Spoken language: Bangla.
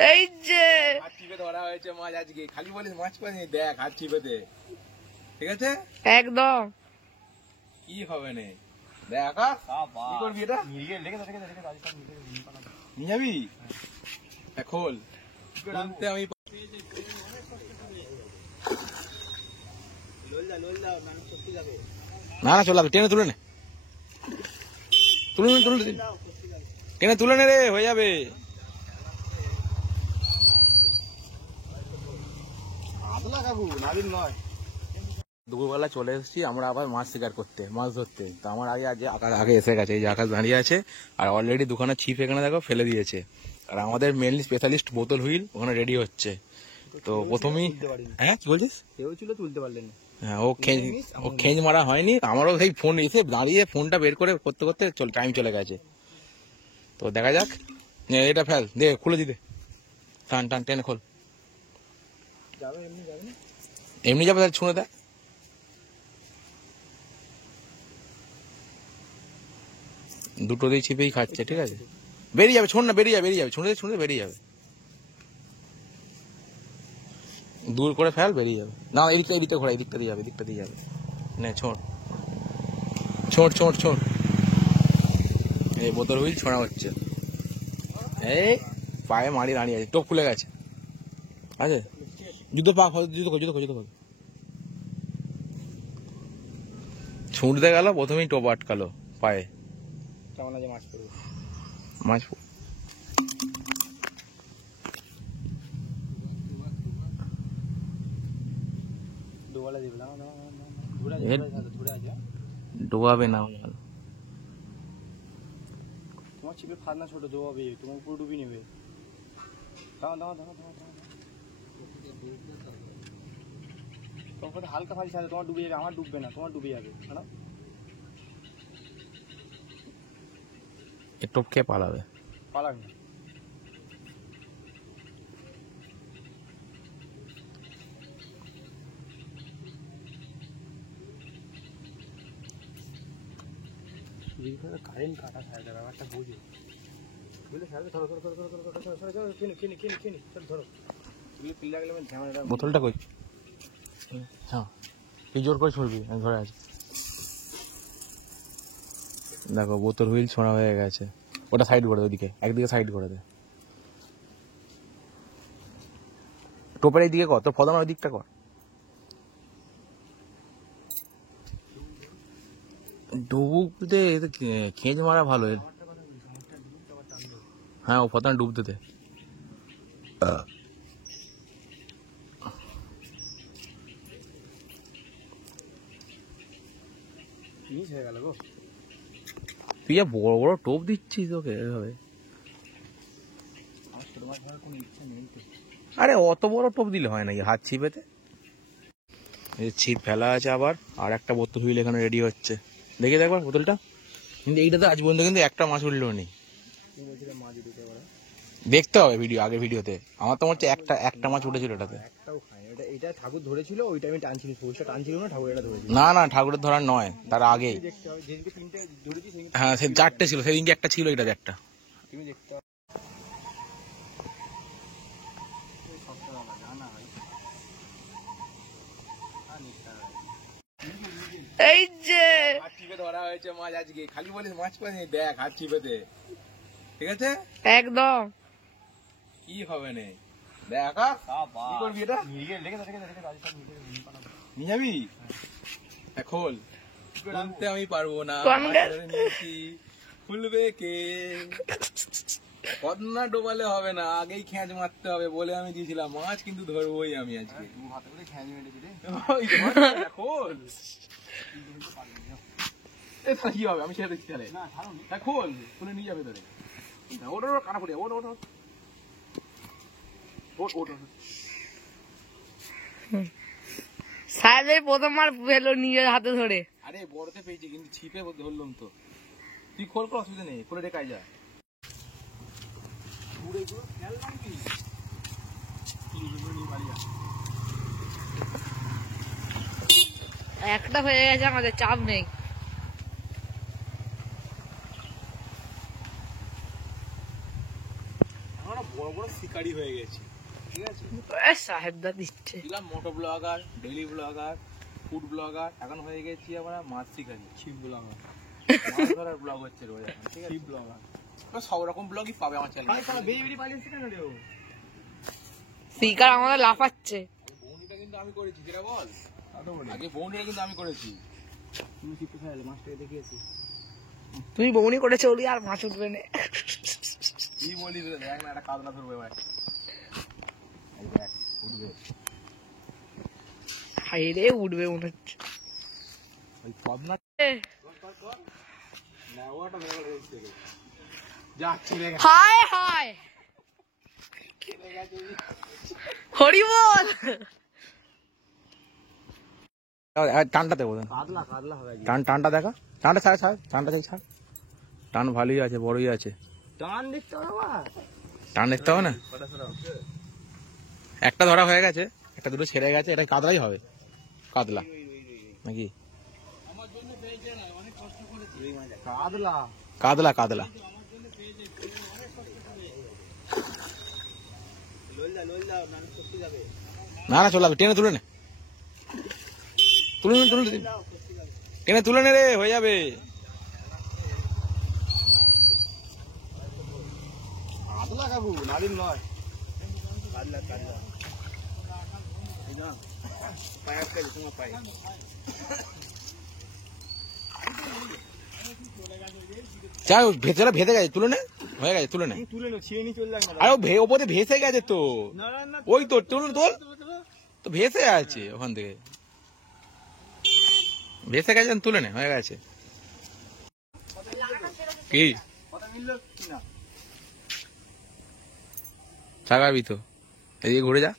এই যে হাত টিপে ধরা হয়েছে মাছ আজকে, খালি বলিস মাছ পাইনি, দেখ হাত টিপে দে, ঠিক আছে একদম কি হবে না, দেখ আকাশ কি করবি এটা নিয়ে যাবি, খোল আমি না না চলে টেনে তুলে নে, টেনে তুলে নে রে, হয়ে যাবে। দুপুরবেলা চলে এসেছি আমরা আবার মাছ শিকার করতে, মাছ ধরতে। তো আমার আগে এসে গেছে, এই যে আকাশ দাঁড়িয়ে আছে, আর অলরেডি দুখানা ছিপ এখানে দেখো ফেলে দিয়েছে। আর আমাদের মেনলি স্পেশালিস্ট বোতল হুইল ওখানে রেডি হচ্ছে। তো প্রথমেই হ্যাঁ কি বলছিস, তুলতে পারলেন না? হ্যাঁ ও খেঁজ মারা হয়নি, আমারও সেই ফোন এসে দাঁড়িয়ে ফোনটা বের করে করতে করতে টাইম চলে গেছে। তো দেখা যাক, এটা ফেল দে, খুলে দিতে, টান টান টেনে খোল, এমনি যাবে তাহলে ছুঁড়ে দেয়, দুটো দিয়ে ছিপেই খাচ্ছে, ঠিক আছে বেরিয়ে যাবে, ছোঁড় না বেরিয়ে যাবে, ছুঁড়ে বেরিয়ে যাবে, দূর করে ফেল বেরিয়ে যাবে। না এদিকটা ঘোরা, এদিকটা দিয়ে যাবে, নে ছোঁড়, এই বোতল হুইল ছোঁড়া হচ্ছে, এই পায়ে মারি দাঁড়িয়ে আছে, টোপ খুলে গেছে, আছে জুতো পা, জুতো ছুঁড়তে গেল, প্রথমেই টোপ আটকালো পায়ে, মাছ ডোবাবে না, তোমার ছিপে ফাঁদ না ছোট, ডোবাবে, তোমার উপরে ডুবি নেবে। তোমার হালকা ফাঁসি ছাড়ে, তোমার ডুবে যাবে, আমার ডুববে না, তোমার ডুবে যাবে। টোপ খেয়ে পালাবে না কারেন্ট কাটা সাইডে ব্যাপারটা বুঝি, বুঝলে সাইডে ধরো, ধরো বোতলটা কই, হ্যাঁ তুই জোর করে ছুড়বি, আমি ধরে আছি, দেখো বোতল হুইল ছোঁড়া হয়ে গেছে, ওটা সাইড করে দে, ওদিকে একদিকে সাইড করে দে, টোপের এই দিকে কর, তোর ফদান ওই দিকটা কর, ডুবুতে খেঁজ মারা ভালো, হ্যাঁ ও ফদান ডুবতে দে, হয়ে গেল গো, তুই বড় বড় টোপ দিচ্ছিস ওকে এভাবে, আরে অত বড় টোপ দিলে হয় নাকি হাত ছিপেতে, ছিপ ফেলা আছে আবার, আর একটা বোতল হুইল এখানে রেডি হচ্ছে, দেখে দেখবার বোতলটা, কিন্তু এইটাতে আজ পর্যন্ত কিন্তু একটা মাছ উঠলো নেই, দেখতে হবে আগের ভিডিওতে, আমার তো মনে হচ্ছে একটা মাছ উঠেছিল এটাতে, এটা ঠাকুর ধরেছিল, ওই টাইমে টানছিল, সরষা টানছিল না, ঠাকুর এটা ধরেছিল, না ঠাকুরের ধরার নয়, তার আগেই, হ্যাঁ সে চারটে ছিল, সেদিনকে একটা ছিল, এটাতে একটা, তুমি দেখতে এই যে হাত টিপে ধরা হয়েছে মাছ আজকে, খালি বলিস মাছ পাইনি, দেখ হাত টিপে দে, ঠিক আছে একদম কি হবে না, দেখ আকাশ কি করবি এটা নিয়ে যাবি, খোল, খুলতে আমি পারবো না, খুলবে কে, পদ্মা ডোবালে হবে না, আগেই খেঁচ মারতে হবে বলে আমি দিয়েছিলাম, মাছ কিন্তু ধরবোই আমি আজকে, খোল কি হবে, আমি সেটা দেখছি, তাহলে খোল, খুলে নিয়ে যাবে ধরে, ওটা কাটা পড়ে, সাহেবের প্রথমবার পেলো নিজের হাতে ধরে, আরে বড়তে পেয়েছি কিন্তু ছিপে ধরলাম তো, তুই খোল কর, অসুবিধা নেই, খোলে রেখে যা, একটা হয়ে গেছে, আমাদের চাপ নেই, বড় বড় শিকারি হয়ে গেছি, ঠিক আছে? সাহেবদা দিচ্ছে। ছিলাম moto blogger, daily blogger, food blogger, এখন হয়ে গেছি আমরা মাছ শিকারি, ছিপ ব্লগার, মাছ ধরার ব্লগ হচ্ছে রোজ এখন, ঠিক আছে? ছিপ ব্লগার। সব রকম ব্লগই পাবে আমার চ্যানেলে। বেরিয়ে পালিয়েছে কেন রে ও? শিকার আমাদের লাফাচ্ছে। বৌনিটা কিন্তু আমি করেছি, যেটা বল। আদৌ বলে আগে বৌনিটা কিন্তু আমি করেছি। তুমি ছিপে ফেলে মাছটাকে দেখিয়েছি। তুমি বৌনি করেছো ওলি আর মাছ উঠবে না। কি বলি রে, দেখ না একটা কাতলা ধরবে ভাই, এই দেখ উঠবে, হাইরে উঠবে মনে হচ্ছে। ওই পদ্মা এ, না ওটা ধরে গেল এই থেকে যাচ্ছি রে, হায় হায় হরি বল। টানটা দেবো, কাতলা কাতলা হবে আজকে। টানটা দেখা, টানটা ছাড় ছাড়, টানটা ছাড়, টান ভালোই আছে, বড়ই আছে, টান দেখতে হবে বাবা। টান দেখতে হবে না। কটা সরাও। একটা ধরা হয়ে গেছে, একটা দুটো ছেড়ে গেছে, এটা কাতলাই হবে, কাতলা নাকি? কাতলা কাতলা কাতলা না না চলে যাবে, টেনে তুলে নে, তুলে নে, তুলে নে, টেনে তুলে নে রে, হয়ে যাবে। কাতলা কাকু নালিম নয়, কাতলা কাতলা। এই না পায়ে আটকে গেছে, তোমার পায়ে। চাই ভেতরে ভেসে গেছে, তুলে নে, হয়ে গেছে, তুলে নে। তুমি তুলে নো, ছিঁড়ে নিয়ে চলে যাক না। আরে ওপরে ভেসে গেছে তো, না না না, ওই তো তুলে তোল তো, ভেসে আছে ওখান থেকে, ভেসে গেছে, তুলে নে, হয়ে গেছে। কি কথা মিললো কি না? ছাগাবি তো, এদিকে ঘুরে যা।